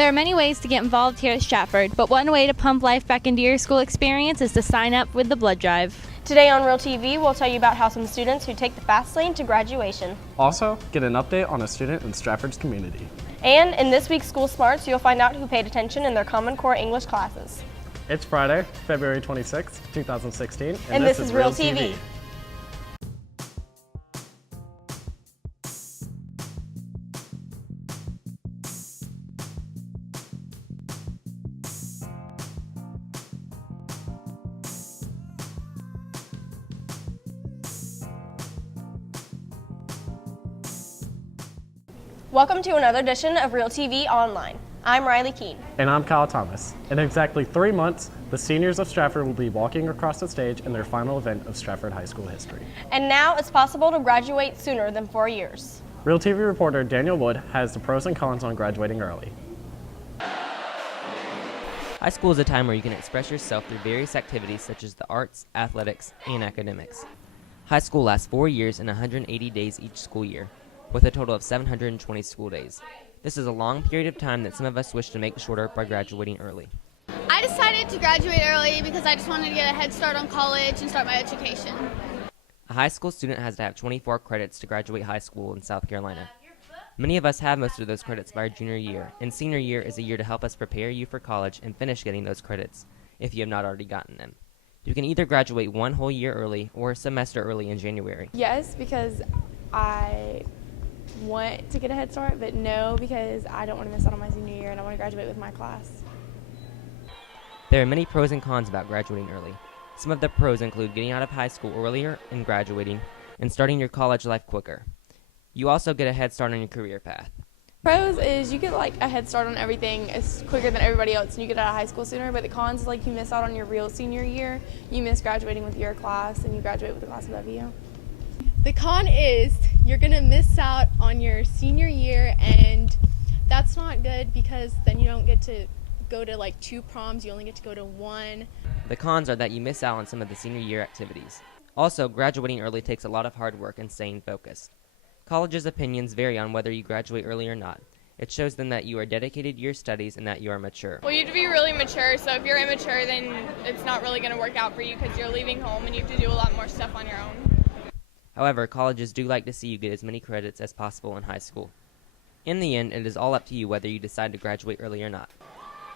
There are many ways to get involved here at Stratford, but one way to pump life back into your school experience is to sign up with the blood drive. Today on Real TV, we'll tell you about how some students who take the fast lane to graduation. Also, get an update on a student in Stratford's community. And in this week's School Smarts, you'll find out who paid attention in their Common Core English classes. It's Friday, February 26, 2016, and this is Real TV. Welcome to another edition of Real TV Online. I'm Riley Keene. And I'm Kyle Thomas. In exactly 3 months, the seniors of Stratford will be walking across the stage in their final event of Stratford High School history. And now it's possible to graduate sooner than 4 years. Real TV reporter Daniel Wood has the pros and cons on graduating early. High school is a time where you can express yourself through various activities such as the arts, athletics, and academics. High school lasts 4 years and 180 days each school year, with a total of 720 school days. This is a long period of time that some of us wish to make shorter by graduating early. I decided to graduate early because I just wanted to get a head start on college and start my education. A high school student has to have 24 credits to graduate high school in South Carolina. Many of us have most of those credits by our junior year, and senior year is a year to help us prepare you for college and finish getting those credits, if you have not already gotten them. You can either graduate 1 whole year early or a semester early in January. Yes, because I want to get a head start, but no, because I don't want to miss out on my senior year and I want to graduate with my class. There are many pros and cons about graduating early. Some of the pros include getting out of high school earlier and graduating, and starting your college life quicker. You also get a head start on your career path. Pros is you get like a head start on everything. It's quicker than everybody else and you get out of high school sooner, but the cons is like you miss out on your real senior year, you miss graduating with your class, and you graduate with the class above you. The con is you're going to miss out on your senior year, and that's not good because then you don't get to go to like 2 proms, you only get to go to 1. The cons are that you miss out on some of the senior year activities. Also, graduating early takes a lot of hard work and staying focused. Colleges' opinions vary on whether you graduate early or not. It shows them that you are dedicated to your studies and that you are mature. Well, you have to be really mature, so if you're immature, then it's not really going to work out for you because you're leaving home and you have to do a lot more stuff on your own. However, colleges do like to see you get as many credits as possible in high school. In the end, it is all up to you whether you decide to graduate early or not.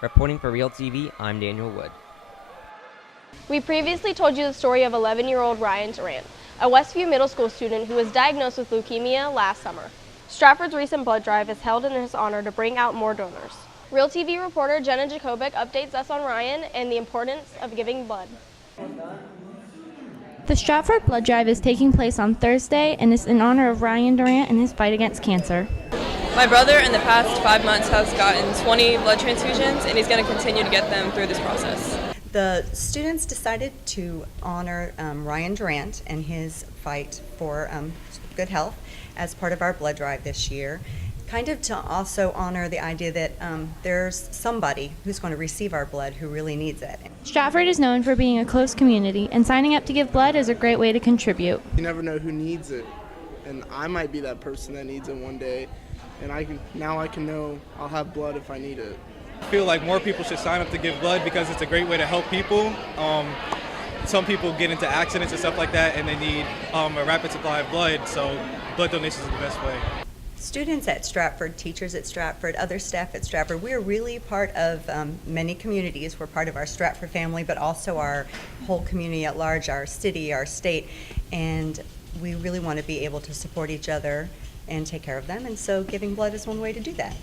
Reporting for Real TV, I'm Daniel Wood. We previously told you the story of 11-year-old Ryan Durant, a Westview Middle School student who was diagnosed with leukemia last summer. Stratford's recent blood drive is held in his honor to bring out more donors. Real TV reporter JENNA JACOBIK updates us on Ryan and the importance of giving blood. The Stratford blood drive is taking place on Thursday and is in honor of Ryan Durant and his fight against cancer. My brother in the past 5 months has gotten 20 blood transfusions, and he's going to continue to get them through this process. The students decided to honor Ryan Durant and his fight for good health as part of our blood drive this year, kind of to also honor the idea that there's somebody who's going to receive our blood who really needs it. Stratford is known for being a close community, and signing up to give blood is a great way to contribute. You never know who needs it, and I might be that person that needs it one day, and now I can know I'll have blood if I need it. I feel like more people should sign up to give blood because it's a great way to help people. Some people get into accidents and stuff like that, and they need a rapid supply of blood, so blood donations is the best way. Students at Stratford, teachers at Stratford, other staff at Stratford, we're really part of many communities. We're part of our Stratford family, but also our whole community at large, our city, our state, and we really want to be able to support each other and take care of them, and so giving blood is one way to do that.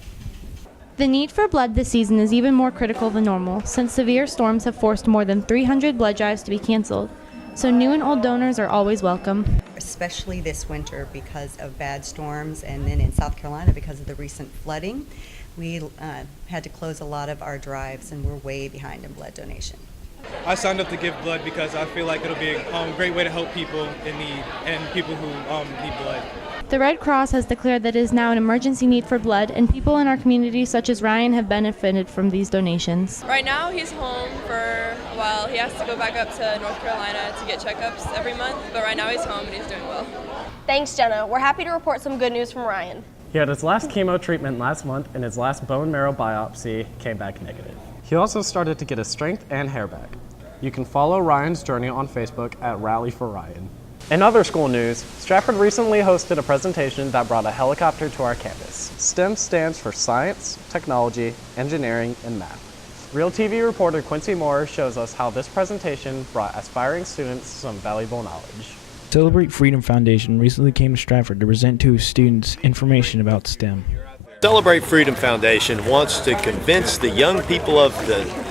The need for blood this season is even more critical than normal, since severe storms have forced more than 300 blood drives to be canceled. So new and old donors are always welcome. Especially this winter because of bad storms, and then in South Carolina because of the recent flooding. We had to close a lot of our drives, and we're way behind in blood donation. I signed up to give blood because I feel like it'll be a great way to help people in need and people who need blood. The Red Cross has declared that it is now an emergency need for blood, and people in our community such as Ryan have benefited from these donations. Right now he's home for a while. He has to go back up to North Carolina to get checkups every month, but right now he's home and he's doing well. Thanks, Jenna. We're happy to report some good news from Ryan. He had his last chemo treatment last month, and his last bone marrow biopsy came back negative. He also started to get his strength and hair back. You can follow Ryan's journey on Facebook at Rally for Ryan. In other school news, Stratford recently hosted a presentation that brought a helicopter to our campus. STEM stands for science, technology, engineering, and math. Real TV reporter Quincy Moore shows us how this presentation brought aspiring students some valuable knowledge. Celebrate Freedom Foundation recently came to Stratford to present to students information about STEM. Celebrate Freedom Foundation wants to convince the young people of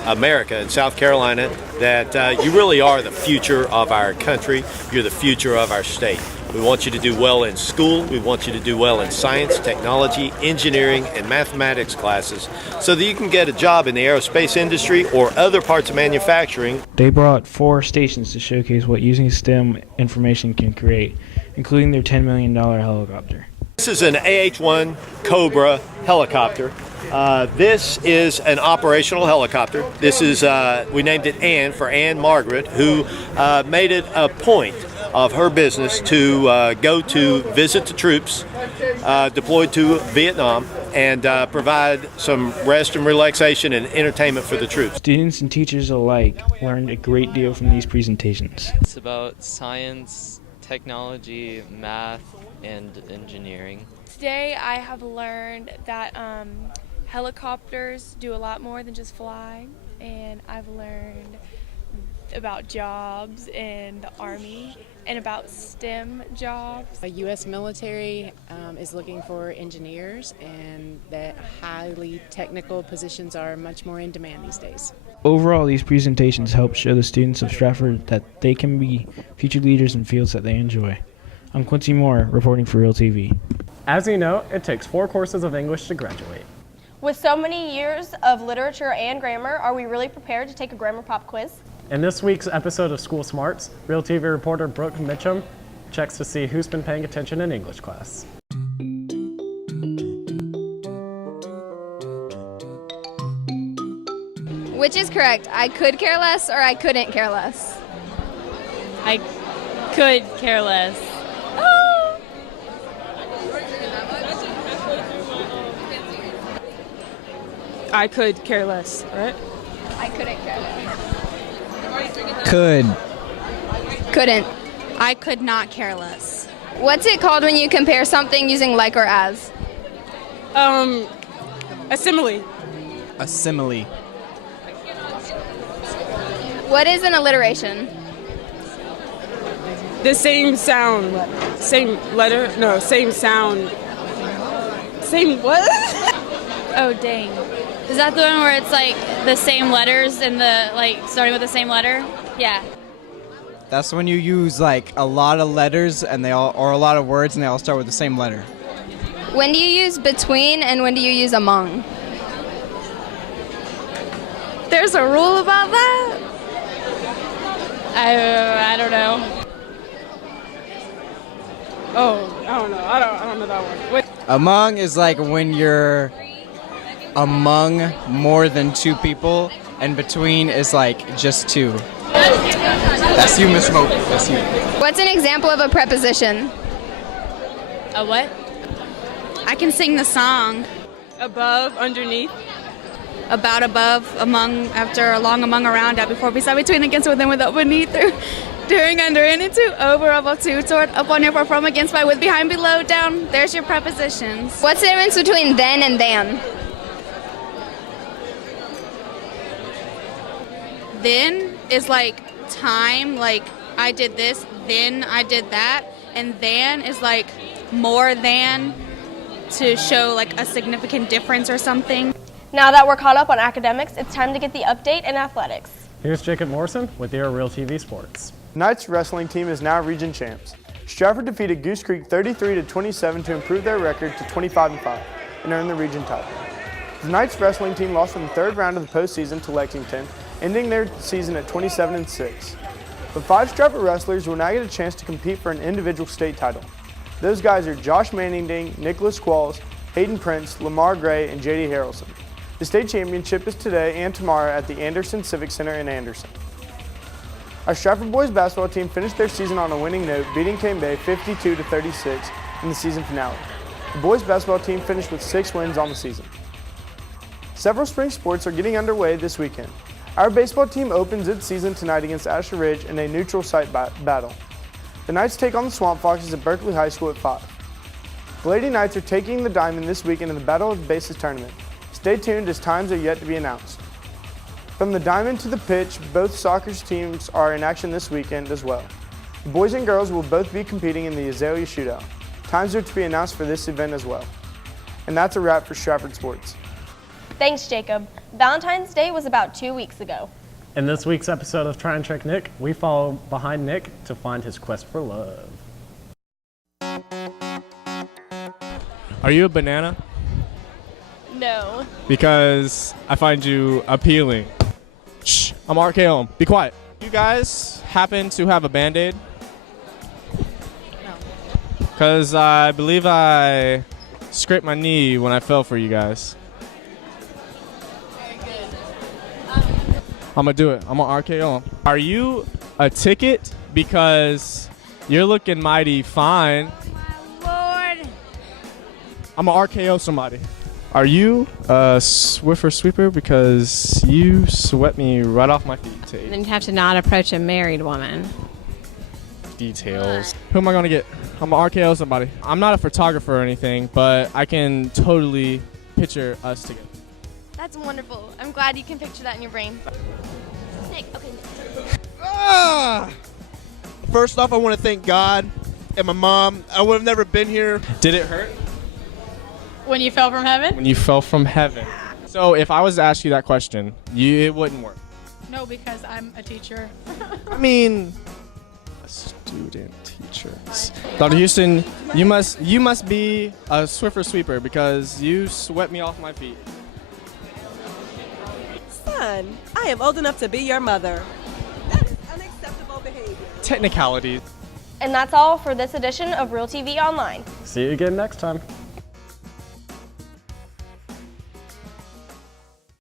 America and South Carolina that you really are the future of our country. You're the future of our state. We want you to do well in school. We want you to do well in science, technology, engineering, and mathematics classes so that you can get a job in the aerospace industry or other parts of manufacturing. They brought 4 stations to showcase what using STEM information can create, including their $10 million helicopter. This is an AH-1 Cobra helicopter. This is an operational helicopter. This is, we named it Ann for Ann Margaret, who made it a point of her business to go to visit the troops deployed to Vietnam and provide some rest and relaxation and entertainment for the troops. Students and teachers alike learned a great deal from these presentations. It's about science, technology, math, and engineering. Today I have learned that helicopters do a lot more than just fly, and I've learned about jobs in the Army and about STEM jobs. The U.S. military is looking for engineers, and that highly technical positions are much more in demand these days. Overall, these presentations help show the students of Stratford that they can be future leaders in fields that they enjoy. I'm Quincy Moore, reporting for Real TV. As you know, it takes 4 courses of English to graduate. With so many years of literature and grammar, are we really prepared to take a grammar pop quiz? In this week's episode of School Smarts, Real TV reporter Brooke Mitchum checks to see who's been paying attention in English class. Which is correct? I could care less or I couldn't care less? I could care less. I could care less, right? I couldn't care less. Could. Couldn't. I could not care less. What's it called when you compare something using like or as? A simile. A simile. What is an alliteration? The same sound. Same letter? No, same sound. Same what? Oh, dang. Is that the one where it's like the same letters and the starting with the same letter? Yeah. That's when you use like a lot of letters and or a lot of words and they all start with the same letter. When do you use between and when do you use among? There's a rule about that? I don't know. Oh, I don't know. I don't know that one. Wait. Among is like when you're among more than 2 people, and between is like just 2. That's you, Miss Mope. That's you. What's an example of a preposition? A what? I can sing the song. Above, underneath. About, above, among, after, along, among, around, out, before, beside, between, against, within, without, beneath, through, during, under, in, into, over, above, to, toward, up, on, near, for, from, against, by, with, behind, below, down. There's your prepositions. What's the difference between then and than? Then is like time, like I did this, then I did that, and than is like more than, to show like a significant difference or something. Now that we're caught up on academics, it's time to get the update in athletics. Here's Jacob Morrison with your Real TV Sports. Knights wrestling team is now region champs. Stratford defeated Goose Creek 33-27 to improve their record to 25-5 and earn the region title. The Knights wrestling team lost in the 3rd round of the postseason to Lexington, ending their season at 27-6. But 5 Stratford wrestlers will now get a chance to compete for an individual state title. Those guys are Josh Manningding, Nicholas Qualls, Hayden Prince, Lamar Gray, and J.D. Harrelson. The state championship is today and tomorrow at the Anderson Civic Center in Anderson. Our Stratford boys basketball team finished their season on a winning note, beating Cane Bay 52-36 in the season finale. The boys basketball team finished with 6 wins on the season. Several spring sports are getting underway this weekend. Our baseball team opens its season tonight against Asher Ridge in a neutral site battle. The Knights take on the Swamp Foxes at Berkeley High School at 5. The Lady Knights are taking the Diamond this weekend in the Battle of the Bases tournament. Stay tuned as times are yet to be announced. From the diamond to the pitch, both soccer teams are in action this weekend as well. The boys and girls will both be competing in the Azalea Shootout. Times are to be announced for this event as well. And that's a wrap for Stratford Sports. Thanks, Jacob. Valentine's Day was about 2 weeks ago. In this week's episode of Try and Trick Nick, we follow behind Nick to find his quest for love. Are you a banana? No. Because I find you appealing. Shh, I'm RKO. Be quiet. You guys happen to have a Band-Aid? No. Because I believe I scraped my knee when I fell for you guys. I'm going to do it. I'm going to RKO. Are you a ticket? Because you're looking mighty fine. Lord. I'm going to RKO somebody. Are you a Swiffer Sweeper? Because you swept me right off my feet. Then you have to not approach a married woman. Details. Who am I going to get? I'm going to RKO somebody. I'm not a photographer or anything, but I can totally picture us together. That's wonderful. I'm glad you can picture that in your brain. Nick, okay. First off, I want to thank God and my mom. I would have never been here. Did it hurt? When you fell from heaven? When you fell from heaven. So if I was to ask you that question, it wouldn't work. No, because I'm a teacher. I mean, a student teacher. Dr. Houston, you must be a Swiffer Sweeper because you swept me off my feet. Son, I am old enough to be your mother. That is unacceptable behavior. Technicalities. And that's all for this edition of Real TV Online. See you again next time.